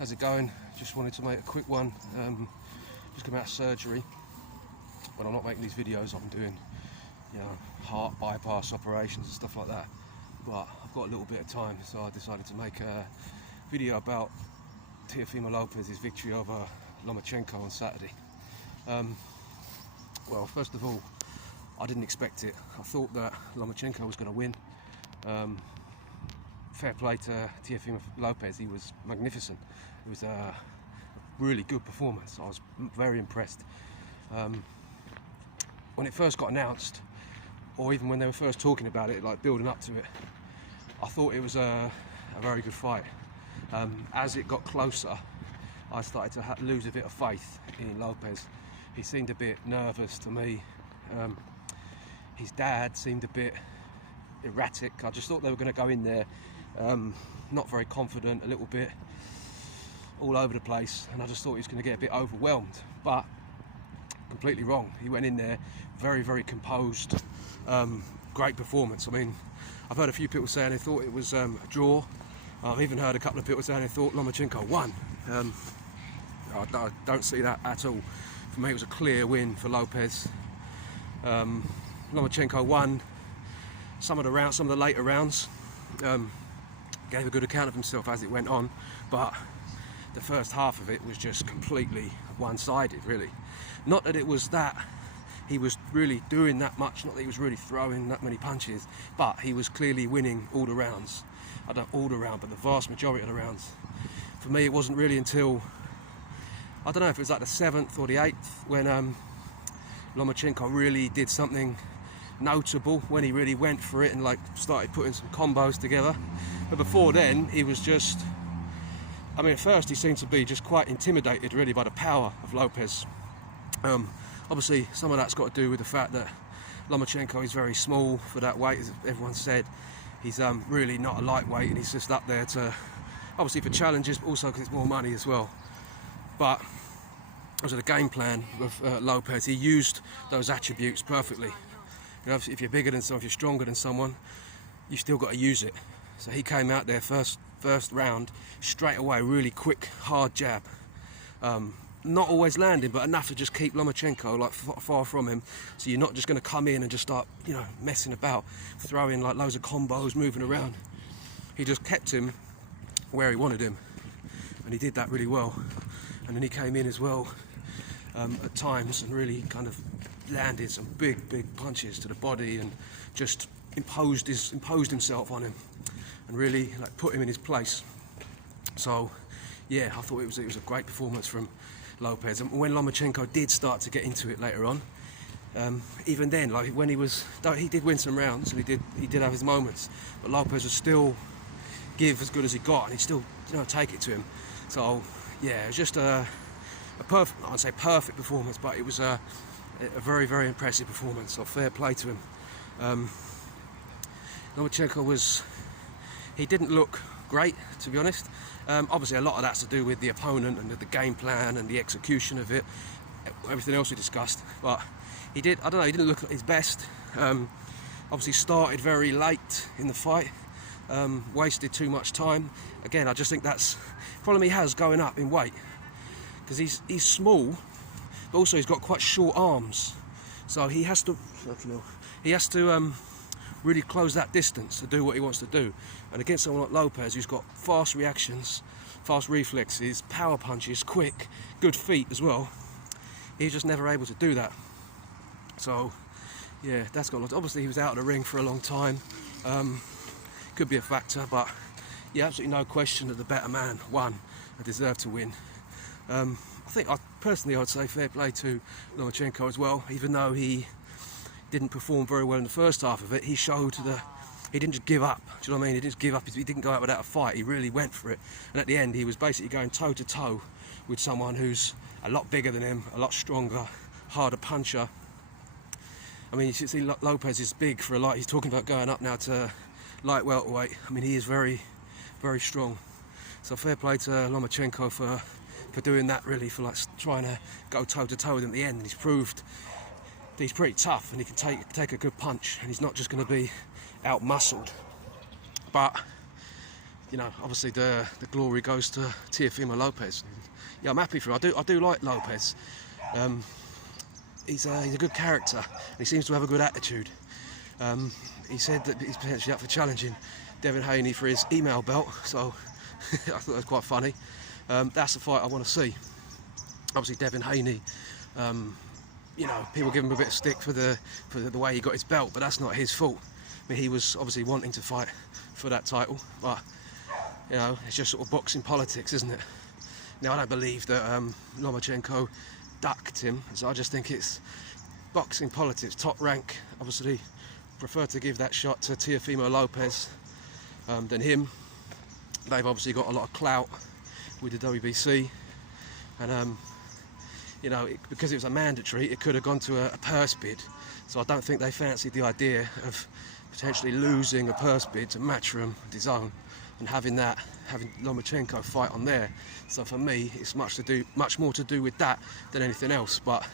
How's it going? Just wanted to make a quick one. Just come out of surgery. When I'm not making these videos, I'm doing, heart bypass operations and stuff like that. But I've got a little bit of time, so I decided to make a video about Teofimo López's victory over Lomachenko on Saturday. Well, first of all, I didn't expect it. I thought that Lomachenko was going to win. Fair play to Teofimo López, he was magnificent. It was a really good performance. I was very impressed. When it first got announced, or even when they were first talking about it, like building up to it, I thought it was a very good fight. As it got closer, I started to lose a bit of faith in López. He seemed a bit nervous to me. His dad seemed a bit erratic. I just thought they were going to go in there not very confident, a little bit all over the place, and I just thought he was going to get a bit overwhelmed, but completely wrong. He went in there very, very composed. Great performance. I mean, I've heard a few people saying they thought it was a draw. I've even heard a couple of people saying they thought Lomachenko won. I don't see that at all. For me, it was a clear win for López. Lomachenko won some of the later rounds. Gave a good account of himself as it went on, but the first half of it was just completely one-sided, really. Not that it was that he was really doing that much, not that he was really throwing that many punches, but he was clearly winning all the rounds. I don't all the round, but the vast majority of the rounds. For me, it wasn't really until, I don't know if it was like the 7th or the 8th, when Lomachenko really did something notable, when he really went for it and like started putting some combos together. But before then, he was just, I mean, at first he seemed to be just quite intimidated really by the power of López. Obviously some of that's got to do with the fact that Lomachenko is very small for that weight, as everyone said. He's really not a lightweight, and he's just up there to, obviously for challenges, but also because it's more money as well. But as the game plan of López, he used those attributes perfectly. If you're bigger than someone, if you're stronger than someone, you still got to use it. So he came out there first round, straight away, really quick, hard jab. Not always landing, but enough to just keep Lomachenko like far from him. So you're not just going to come in and just start, messing about, throwing like loads of combos, moving around. He just kept him where he wanted him, and he did that really well. And then he came in as well at times and really kind of landed some big punches to the body and just imposed himself on him and really like put him in his place. So yeah, I thought it was a great performance from López. And when Lomachenko did start to get into it later on, even then, like when he did win some rounds and he did have his moments, but López was still give as good as he got, and he still take it to him. So yeah, it was just a perfect, I wouldn't say perfect performance, but it was a very, very impressive performance. So fair play to him. Lomachenko he didn't look great, to be honest. Obviously a lot of that's to do with the opponent and the game plan and the execution of it, everything else we discussed, but he didn't look at his best. Obviously started very late in the fight, wasted too much time. Again, I just think that's the problem he has going up in weight, because he's small, but also he's got quite short arms, so he has to really close that distance to do what he wants to do. And against someone like López, who's got fast reactions, fast reflexes, power punches, quick, good feet as well, he's just never able to do that. So yeah, that's got a lot. Obviously he was out of the ring for a long time, could be a factor, but yeah, absolutely no question that the better man won and deserved to win. Personally, I'd say fair play to Lomachenko as well. Even though he didn't perform very well in the first half of it, he showed that he didn't just give up. Do you know what I mean? He didn't give up. He didn't go out without a fight. He really went for it. And at the end, he was basically going toe to toe with someone who's a lot bigger than him, a lot stronger, harder puncher. I mean, you should see López is big for a light. He's talking about going up now to light welterweight. I mean, he is very, very strong. So fair play to Lomachenko for doing that, really, for like trying to go toe to toe with him at the end. And he's proved that he's pretty tough and he can take a good punch, and he's not just going to be out muscled. But you know, obviously the glory goes to Teofimo López. Yeah, I'm happy for him. I do like Lopez. He's a good character. He seems to have a good attitude. He said that he's potentially up for challenging Devin Haney for his email belt, so I thought that was quite funny. That's the fight I want to see. Obviously Devin Haney, you know, people give him a bit of stick for the way he got his belt, but that's not his fault. I mean, he was obviously wanting to fight for that title, but you know, it's just sort of boxing politics, isn't it? Now, I don't believe that Lomachenko ducked him, so I just think it's boxing politics. Top Rank obviously prefer to give that shot to Teofimo López than him. They've obviously got a lot of clout with the WBC, and you know, because it was a mandatory, it could have gone to a purse bid. So I don't think they fancied the idea of potentially losing a purse bid to Matchroom, DAZN, and having Lomachenko fight on there. So for me, it's much more to do with that than anything else. But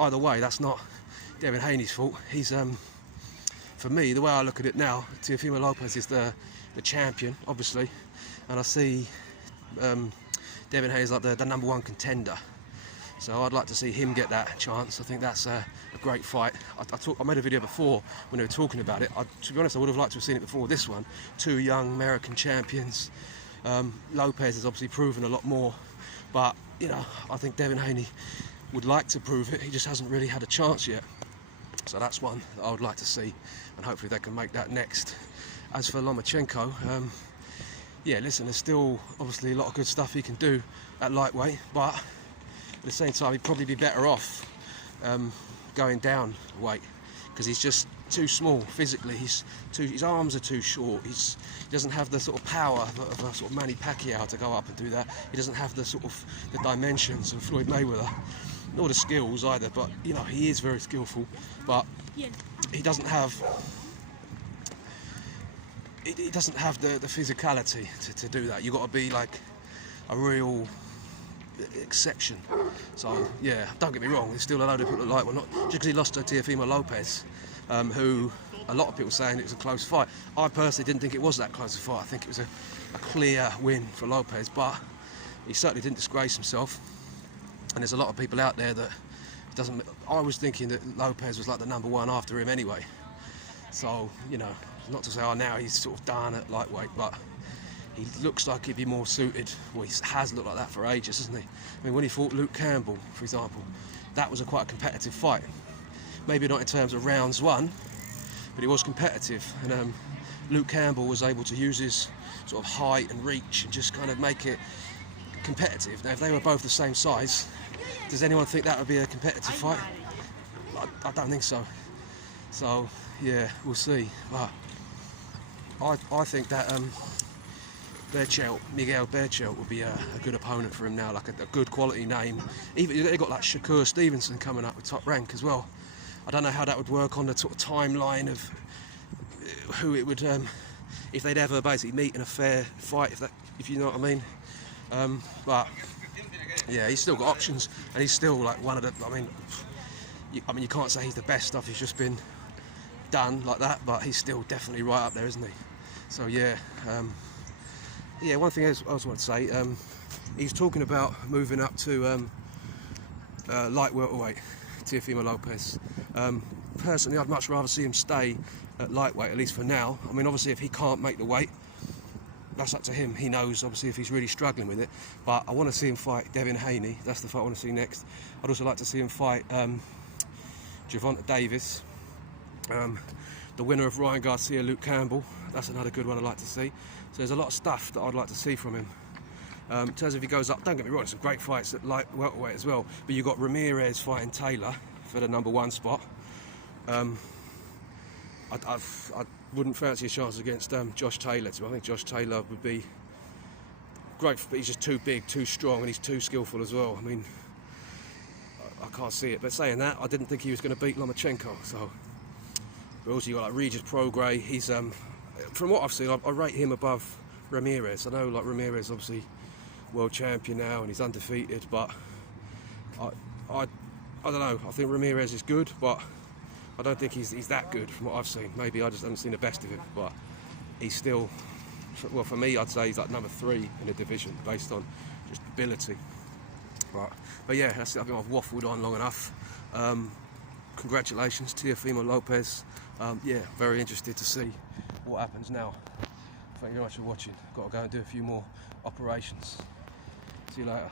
either way, that's not Devin Haney's fault. He's for me, the way I look at it now, Teofimo López is the champion, obviously, and I see Devin Haney is like the number one contender. So I'd like to see him get that chance. I think that's a great fight. I made a video before when they were talking about it. To be honest, I would have liked to have seen it before this one. Two young American champions. Lopez has obviously proven a lot more, but you know, I think Devin Haney would like to prove it. He just hasn't really had a chance yet. So that's one that I would like to see, and hopefully they can make that next. As for Lomachenko, yeah, listen, there's still obviously a lot of good stuff he can do at lightweight, but at the same time, he'd probably be better off going down weight, because he's just too small physically. His arms are too short. He doesn't have the sort of power of a sort of Manny Pacquiao to go up and do that. He doesn't have the sort of the dimensions of Floyd Mayweather, nor the skills either. But you know, he is very skillful, but he doesn't have the physicality to do that. You've got to be like a real exception. So yeah, don't get me wrong, there's still a load of people that like, well, not just because he lost to Teofimo López, who a lot of people saying it was a close fight. I personally didn't think it was that close a fight. I think it was a clear win for López, but he certainly didn't disgrace himself. And there's a lot of people out there that I was thinking that López was like the number one after him anyway. So, you know, not to say, oh, now he's sort of done at lightweight, but he looks like he'd be more suited. Well, he has looked like that for ages, hasn't he? I mean, when he fought Luke Campbell, for example, that was quite a competitive fight. Maybe not in terms of rounds won, but it was competitive. And Luke Campbell was able to use his sort of height and reach and just kind of make it competitive. Now, if they were both the same size, does anyone think that would be a competitive fight? I don't think so. So, yeah, we'll see. But I think that Miguel Berchelt would be a good opponent for him now, like a good quality name. Even they've got like Shakur Stevenson coming up with Top Rank as well. I don't know how that would work on the sort of timeline of who it would, if they'd ever basically meet in a fair fight, if you know what I mean. But yeah, he's still got options, and he's still like one of the. I mean, you can't say he's the best stuff. He's just been done like that, but he's still definitely right up there, isn't he? So yeah. Yeah, one thing I also want to say, he's talking about moving up to light welterweight, Teofimo López. Personally, I'd much rather see him stay at lightweight, at least for now. I mean, obviously, if he can't make the weight, that's up to him. He knows, obviously, if he's really struggling with it. But I want to see him fight Devin Haney. That's the fight I want to see next. I'd also like to see him fight Gervonta Davis. The winner of Ryan Garcia, Luke Campbell. That's another good one I'd like to see. So there's a lot of stuff that I'd like to see from him. In terms of if he goes up, don't get me wrong, there's some great fights at light welterweight as well. But you've got Ramirez fighting Taylor for the number one spot. I wouldn't fancy a chance against Josh Taylor. I think Josh Taylor would be great, but he's just too big, too strong, and he's too skillful as well. I mean, I can't see it. But saying that, I didn't think he was going to beat Lomachenko. So, but also you got like Regis Prograis. He's from what I've seen, I rate him above Ramirez. I know like Ramirez obviously world champion now and he's undefeated, but I don't know. I think Ramirez is good, but I don't think he's that good from what I've seen. Maybe I just haven't seen the best of him, but he's still well, for me, I'd say he's like number 3 in the division based on just ability. But yeah, that's it. I think I've waffled on long enough. Congratulations, Teofimo López. Yeah, very interested to see what happens now. Thank you very much for watching. Got to go and do a few more operations. See you later.